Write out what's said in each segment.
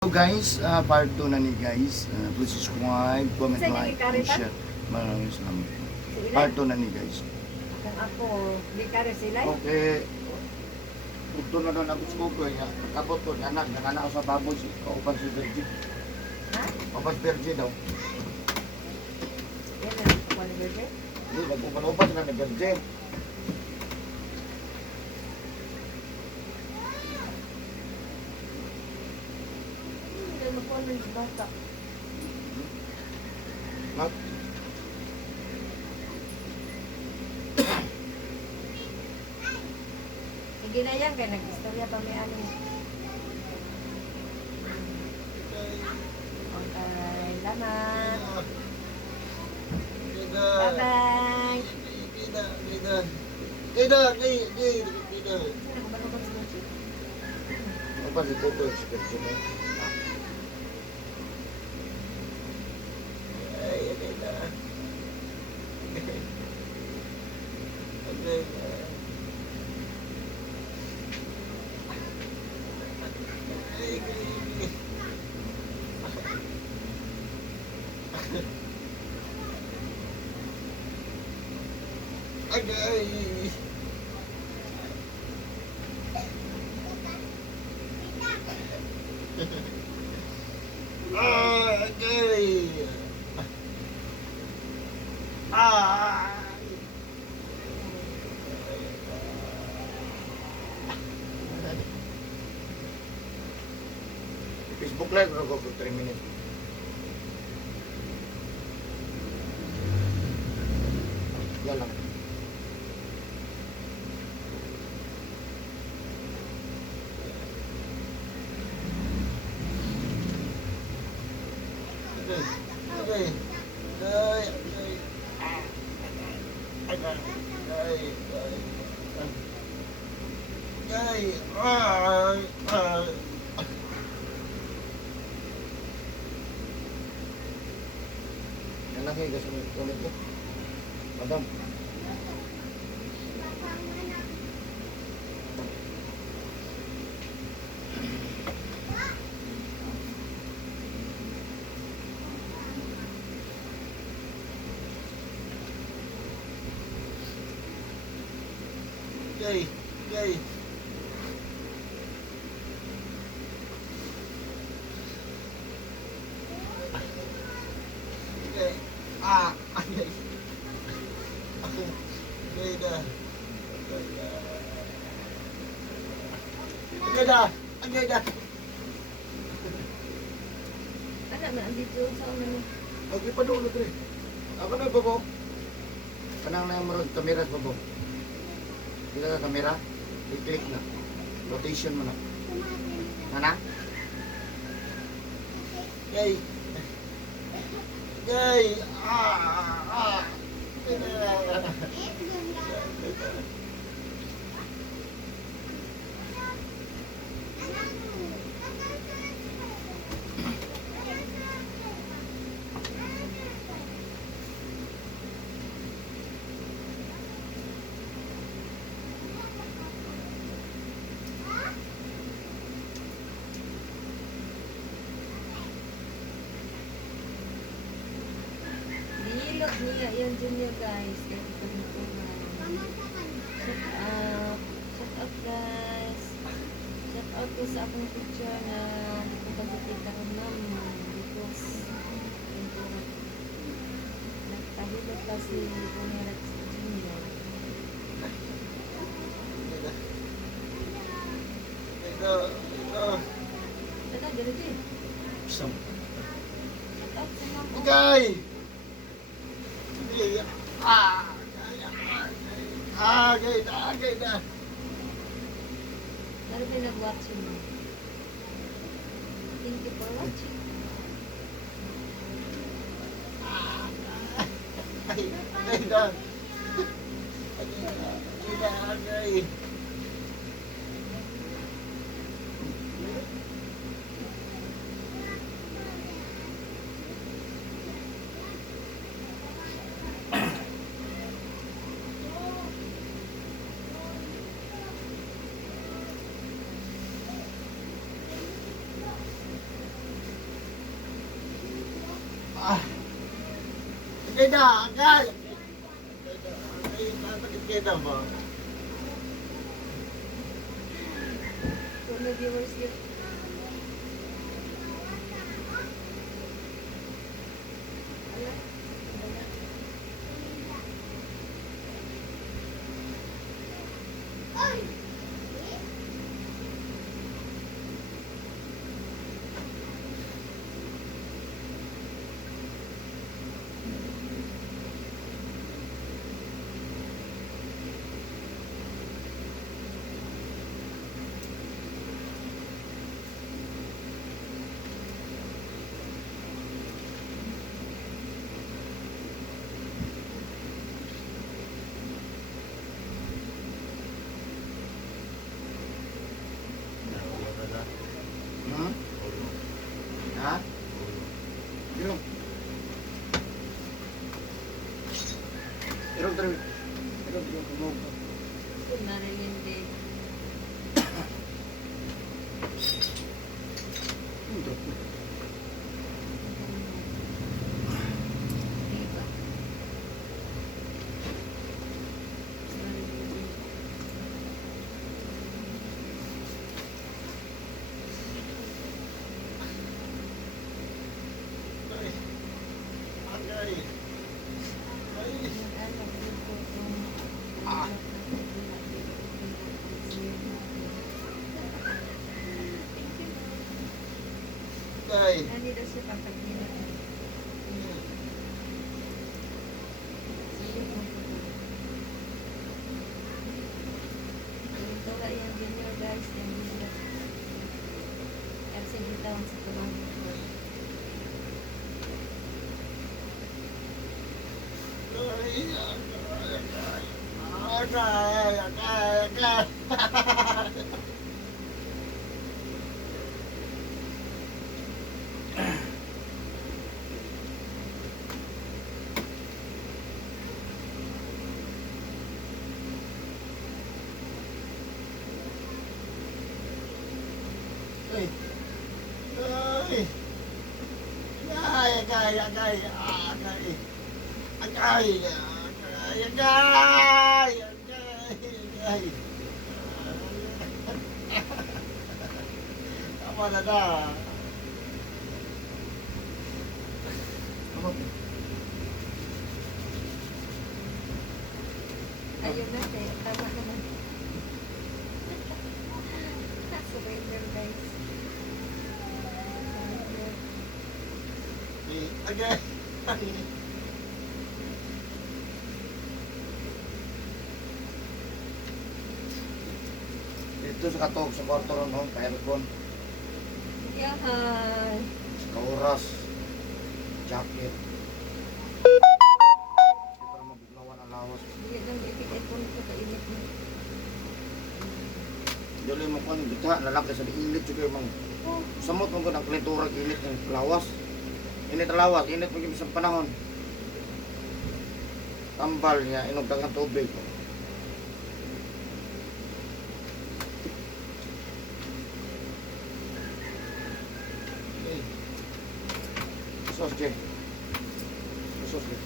So guys, part 2 na ni guys. Please subscribe, comment, Saan like, yung and ikaritan? share. Maraming salamat. Si Ilay? Part 2 na ni guys. Kung ako, di ka rin sila. Okay. Ito na doon ako sa kuko. Kapot ko, anak, nakanak ako sa baboy. Kaupan si Virgin. Ha? Kaupan si Virgin daw. Yan na, ako ni Virgin. Hindi, nagkupan-upan na ni Virgin. Hindi na makuha ng bata. Mat? Sige na yan, kaya nag-istorya pa may ano. Okay, laman. Bye-bye. Sino ba naman si Virgin? Kaupan si Kuko si Virgin. Facebook live ako for 3 minutes. Yan lang. Yan lang kayo kasi ulit ko. Madam. Yay. Anak na, andito sa ano. Okay pa doon ulit. Ako na babo. Kanang na yung kamera sa babo. Kita ka kamera. I-click na. Rotation mo na. Nana? Yay! Nilog niya yan junior guys. Kaya ito nito na. Shout out guys. Shout out ko sa akong picture na pagkakita ko ma'am. Because nagtahilot pa si Pumirat Junior. Tata, gano'n din. Isang. Shout out sa ma'am. Okay! Gay na. Lalo na nag-watching mo. Thank you for watching. Gay. Ah. Sige na, agad. Ay, nasakit kayo na ba? Kung may viewers yun. Ala, wala. Hmm? Ha? Yun. Irog tayo. Irog tayo. Kumog. Kung Marilyn Day. Diba? Marilyn Day. Agay. Ay. Nag-alam din po kung Ah. Agay. Nani daw siya papagina. Sige po. Ito lang yung junior guys. Yung junior. Kasi bitawan sa tulong. Tama na na. Ayun na, tama naman. Surrender guys. Surrender. Agay. Dito sa katog sa kwarto ron, no? Aircon, Yahay. kauras, jacket. Para mabuglawan ang lawas. Hindi lang ipit ko nito kainit mo. Dili mo kung bitha, lalaki sa diinit juga yung Oh, samot mo ko ng klintura, init ng lawas. Init ang lawas, init mo yung isang panahon. Tambal niya, inog kang tubig. Sos, Jay. Sos, Jay.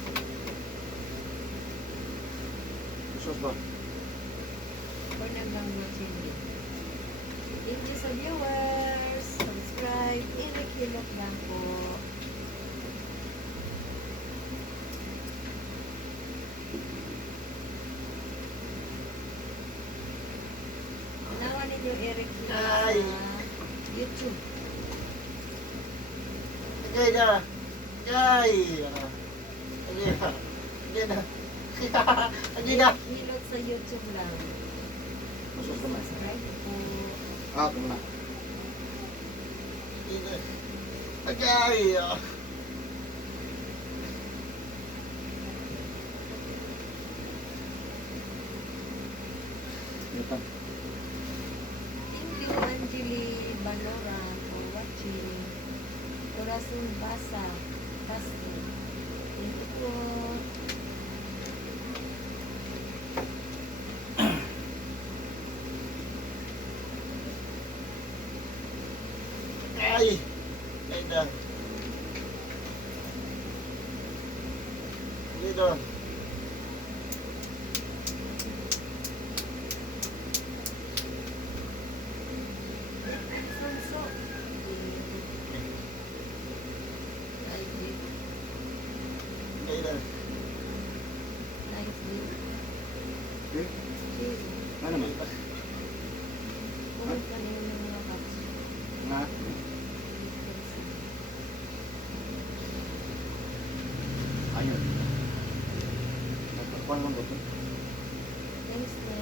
Sos ba? or nagang sindi. Thank you sa viewers. Subscribe. Ilik-hilok lang po. Tanawan ninyo Eric Hilok Ay. sa YouTube. Agay na. Agay. Agay na. Agay na. Agay na. Hilok sa YouTube lang. Sos ba? Subscribe po. Ah, ito na. Agay na. Agay. Ito. Thank you, Angeli Balora, for watching. Corazon Basa. Basta. Thank you po. Agay. Agay na. Dito. Sunso. Dito. Nice deal. Eh, Cheese. ano naman? Pumunta na yun ng mga cups. Na? Ayun. Nagpakuan lang ba ito? Thanks na.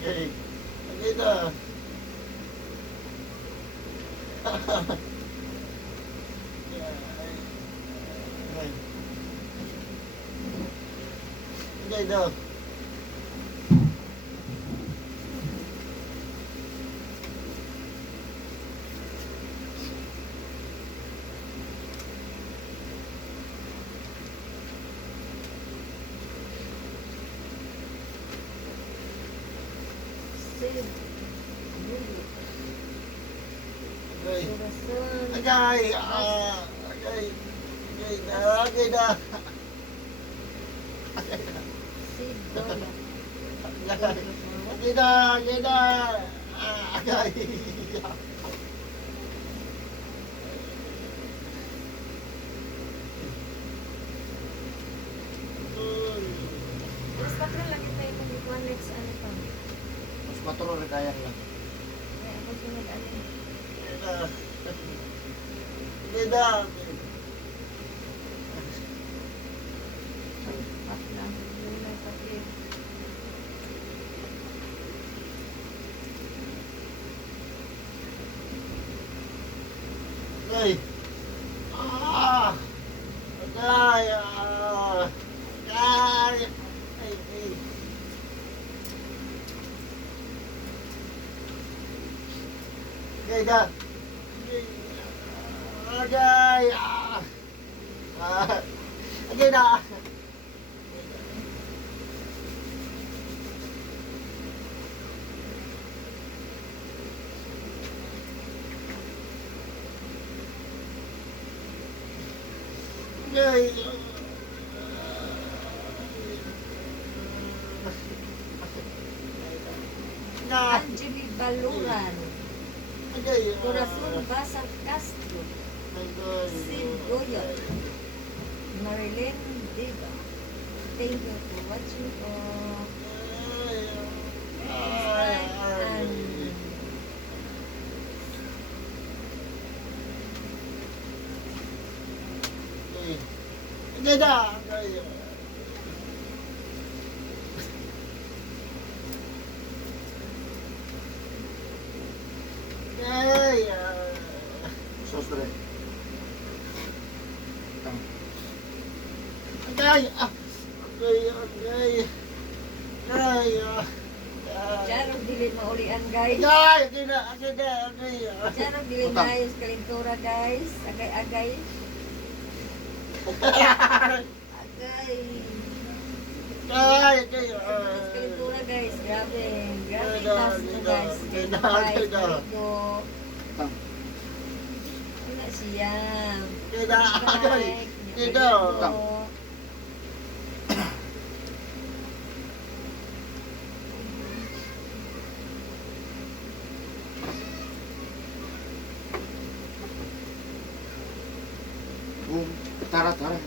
Okay. Dito. Dito. Save. Bullet. Okay. Corazon. Agay! Agay! Agay na! Agay na! Save Dola. Agay na! Agay na! Agay! Mas patron lagi tayo mag-ikuan next ano pa. Mas patrol kaya lang. Kaya ako sunod alin. Agay na! Pat lang. Yun lang pati. Agay! Agay! Agay! Ay, ay. Agay na! Agay! Agay na! Agay! Na! Angeli Baluran. Agay! Corazon Basal Castro. Sid Goyot. Marilyn Diva. Thank you for watching all. And Agay na! Agay! Agay! Sostre. Agay! Agay! Agay! Agay! Charog dili maulian guys. Agay! Agay na! Agay na! Agay! Charog dili Utang. maayos kalintura guys. Agay-agay. Agay! Agay. Agay! Agay! Kalintura guys. Grabe. Grabe Ganda, task to ganda, guys. ganda, Guys, ganda. video. Wala siya. Ganda, agay. Like, Ganda. video. Tara, tara.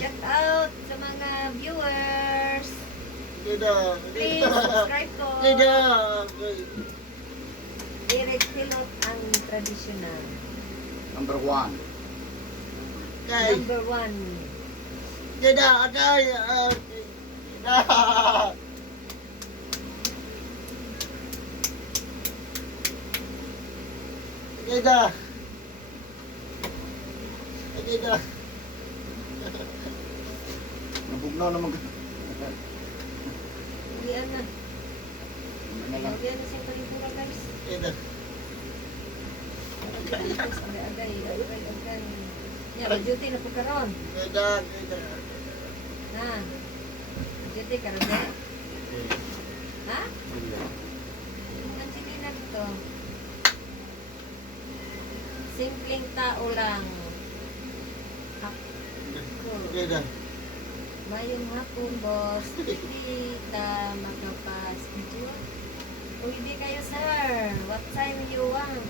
Shout out sa mga viewers. Ganda. Please subscribe ko. Ganda. Direct Pilot ang traditional. Number 1. Agay! Number 1. Ganda! Agay! Ganda! Ganda! Ganda! Nabugnaw naman ka. Uwian na. Ano lang. Uwian na siyang palipura guys. Ito. Guys, agay. Yan, duty na po karon. Ito. Ha? Duty karon ba? Ha? Ang sige na dito. Simpleng tao lang. Ito. Mayong hapon, boss. Hindi ta makapas-video. O hindi kayo, sir. What time you want?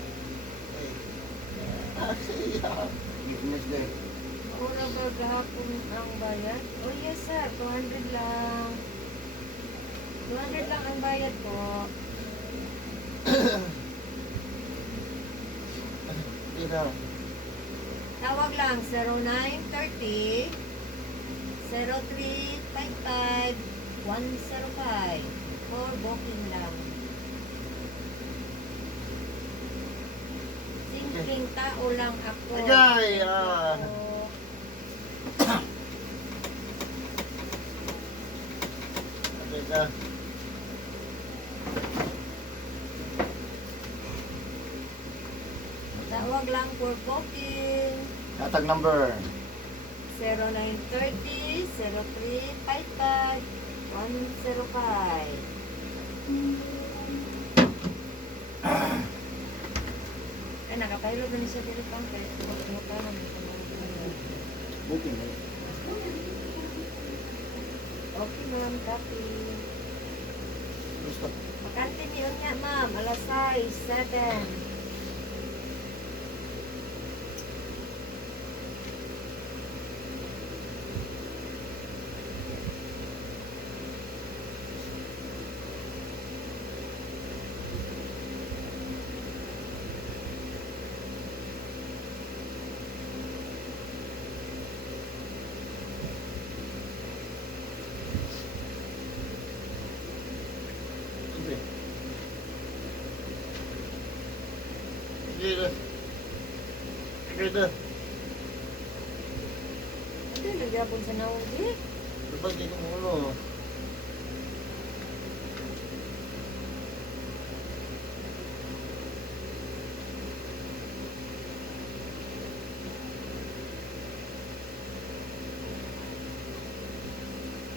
Business day. Mura ba gahapon ang bayad? Oh yes, sir. 200 lang. 200 lang ang bayad po. Ito. Tawag lang 0930 0355 105 for booking lang. Simpleng tao lang ako. Agay, Ito. Tawag lang for booking. Tatag number. 0930 0355 105. Ay, nakapahilo na niya dito pang kaya ano pa naman. Booking. Okay, ma'am. Copy. Gusto. Makante niyo niya, ma'am. Alas 6, 7. Ito. Ito. Ito yung nagyapon sa naong di. Dapat dito mo ulo.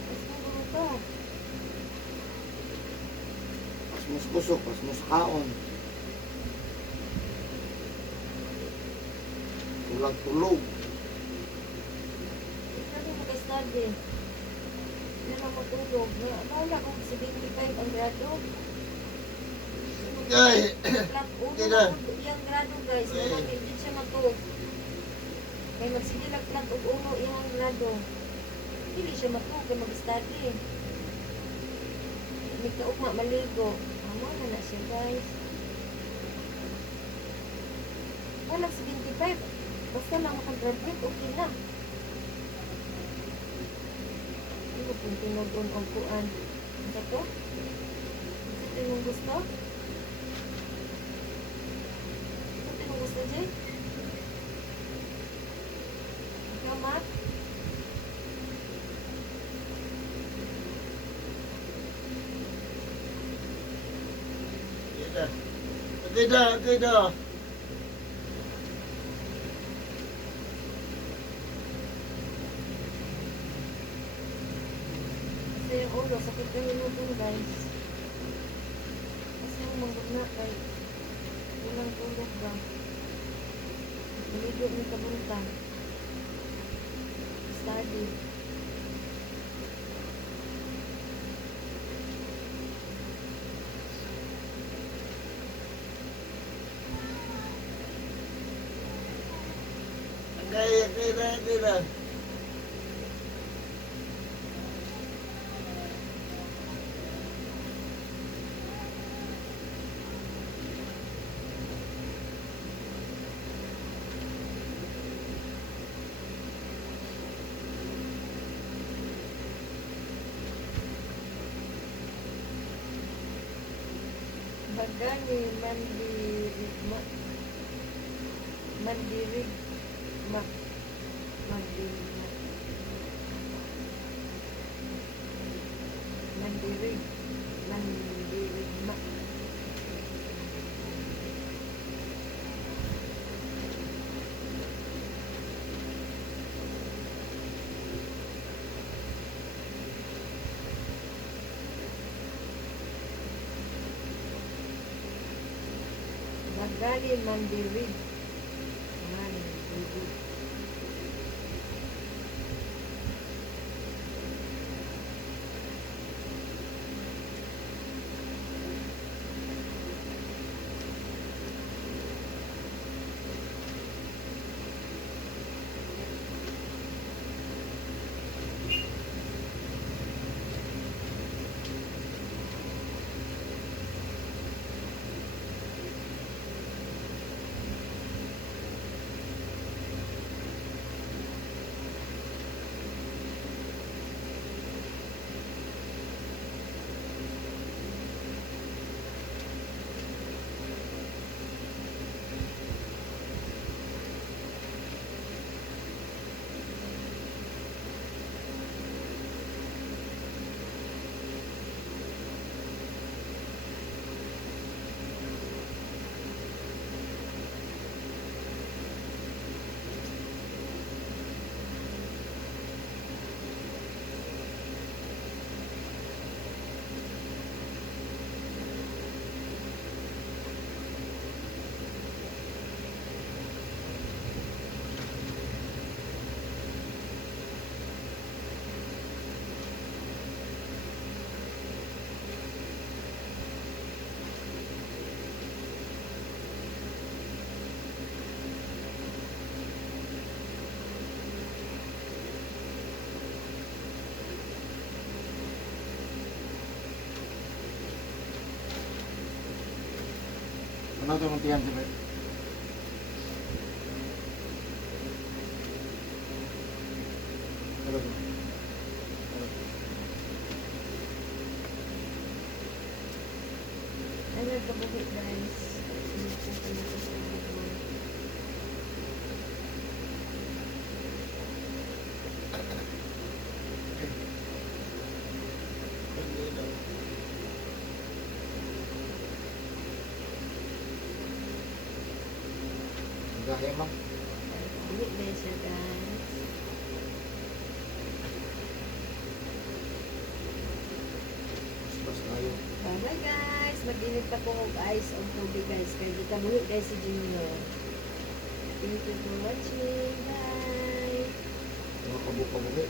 Mas mabuno ka. Mas muskusok, mas muskaon. Tulog-tulog. Ano mag-study? Hindi na matulog. Wala kong 75 ang grado. Ay! Flat Hindi 1 na. yung grado guys. Wala hindi siya matulog. Kaya magsigilag flat 1 yung grado. Hindi siya matulog kaya mag-study. May kaugma maligo. Amo na siya guys. Wala 75. Basta lang makagraduate, okay na. Ano kung tinagon ang kuan? Ano to? Ito yung gusto? Ito yung gusto, Jay? Ikaw, Matt? Ito. Kasi yung ulo, sakit na minutong, guys. Kasi yung manggod na, kay walang tulog ba? Maligo ni kabuntan. Study. Ito. Bagani mandirigma. Mandirigma. Mandirigma. Gani Mandirid. Gani Mandirid. Ano ito ng tiyan si Bert? Ano ito? Ay, nagkabuhi guys. Nagkabuhi na sa video. Gaya mo. Buhi na siya guys. Bas tayo. Bye guys. Mag-init ako og ice o tubig guys. Kaya di ka buhi guys si Junior. Thank you for watching. Bye. Mga kabuka-buki.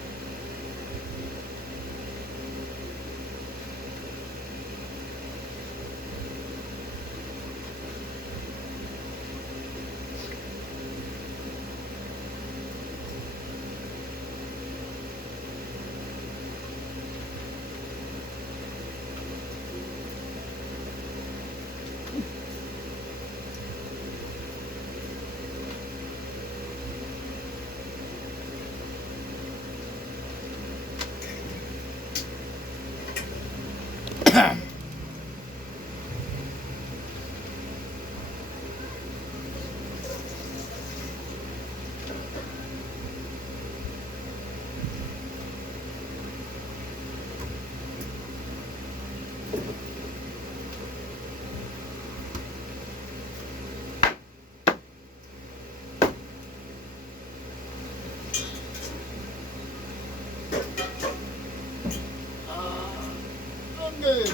Okay.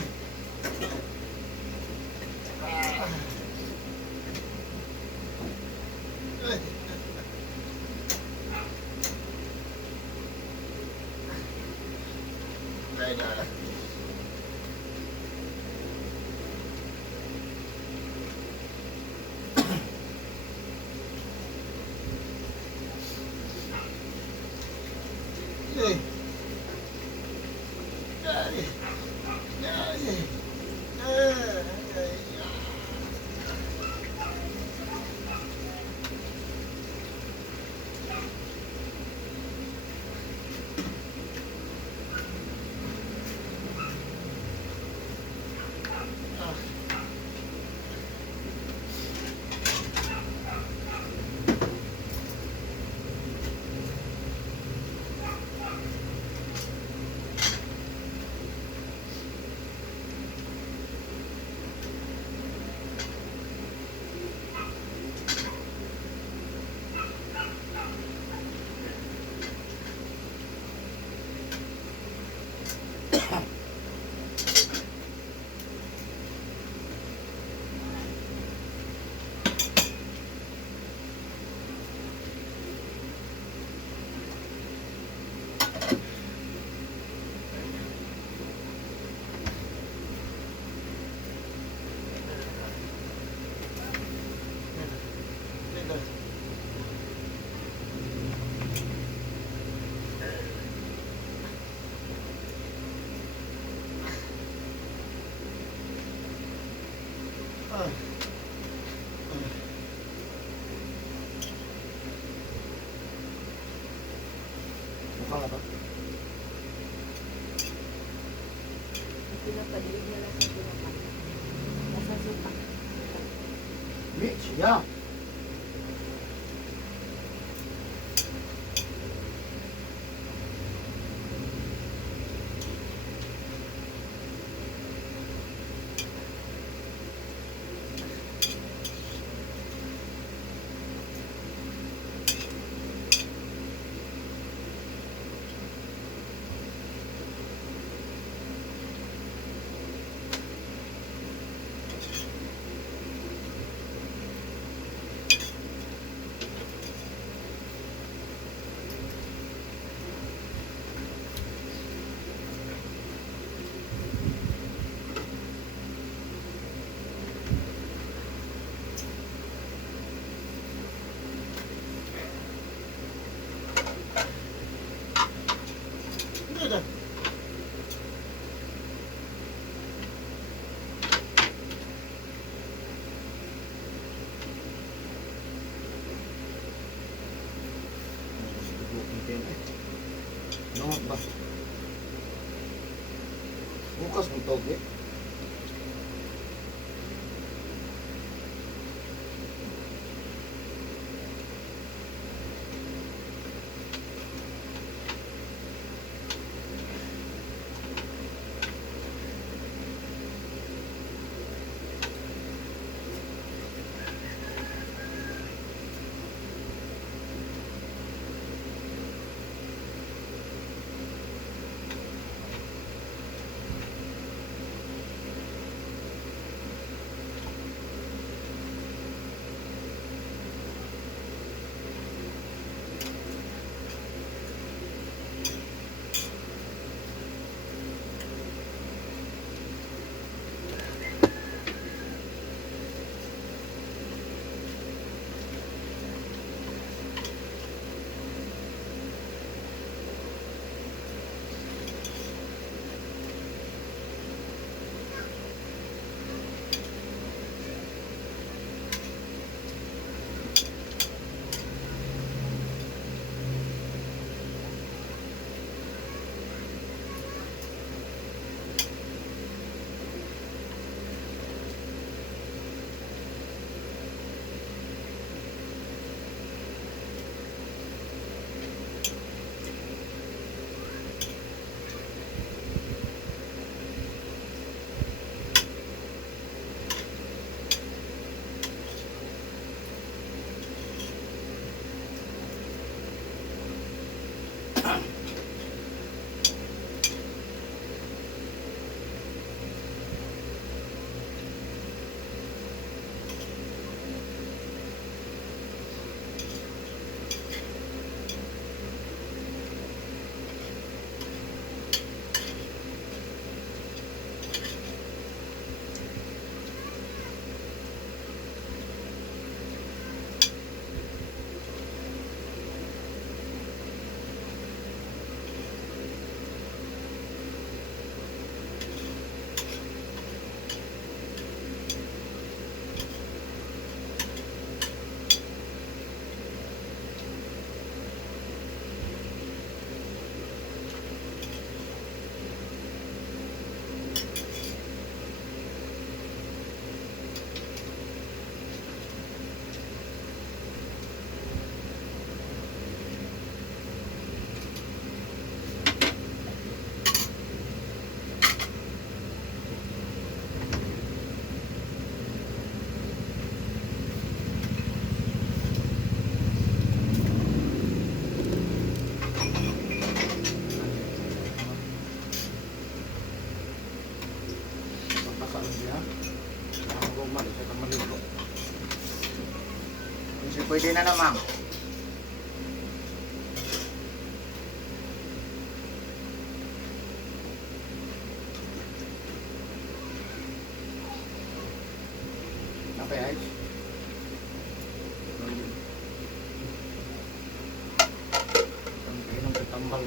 Ah. Mukha nga ba? Pinapalilig na lang sa pinaka. Nasa suka. Mitch, yeah. Good. Nungot ba? Bukas ng toge. Kasi pwede na naman. Apa ya? Sampai nang ketambal.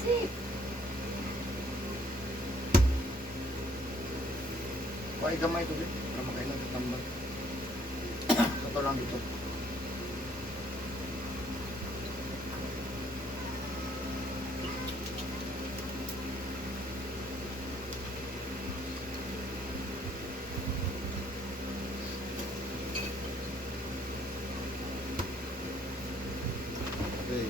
Sit. Kuha gamay ito, babe. Para makailan sa tambal. Ito lang dito. Okay.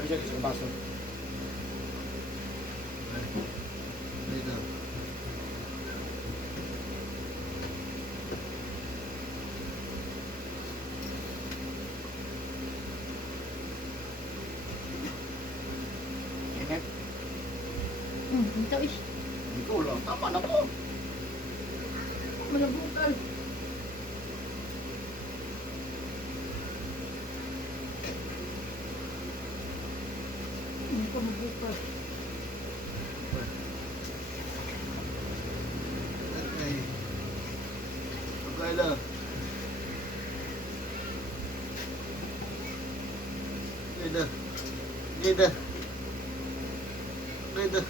Ay, siya sa baso. Dito. Init. Ito is. Ito lang. Tama na to. Malabutan. Hindi ko mabukas. Okay. Okay lang. Dito. Dito. Dito.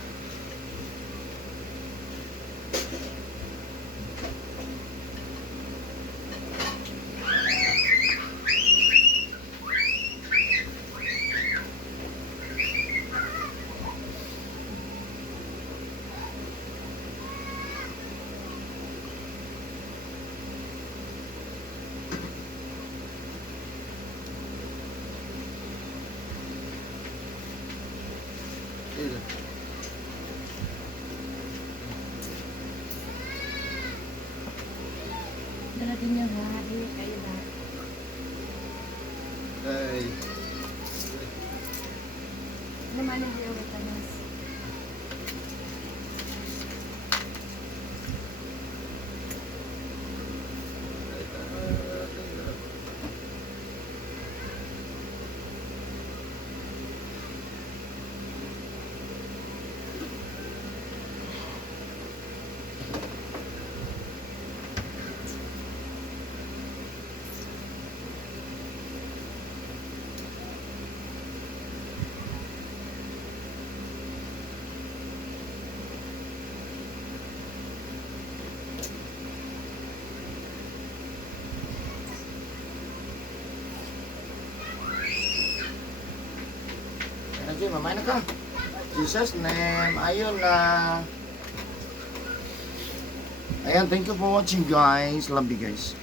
Dito. Darating yung hari. Kayo na. Ay. Naman ang hiyaw tanas. Energy, mamay na ka. Jesus name. Ayun na. Ayan, thank you for watching guys. Love you guys.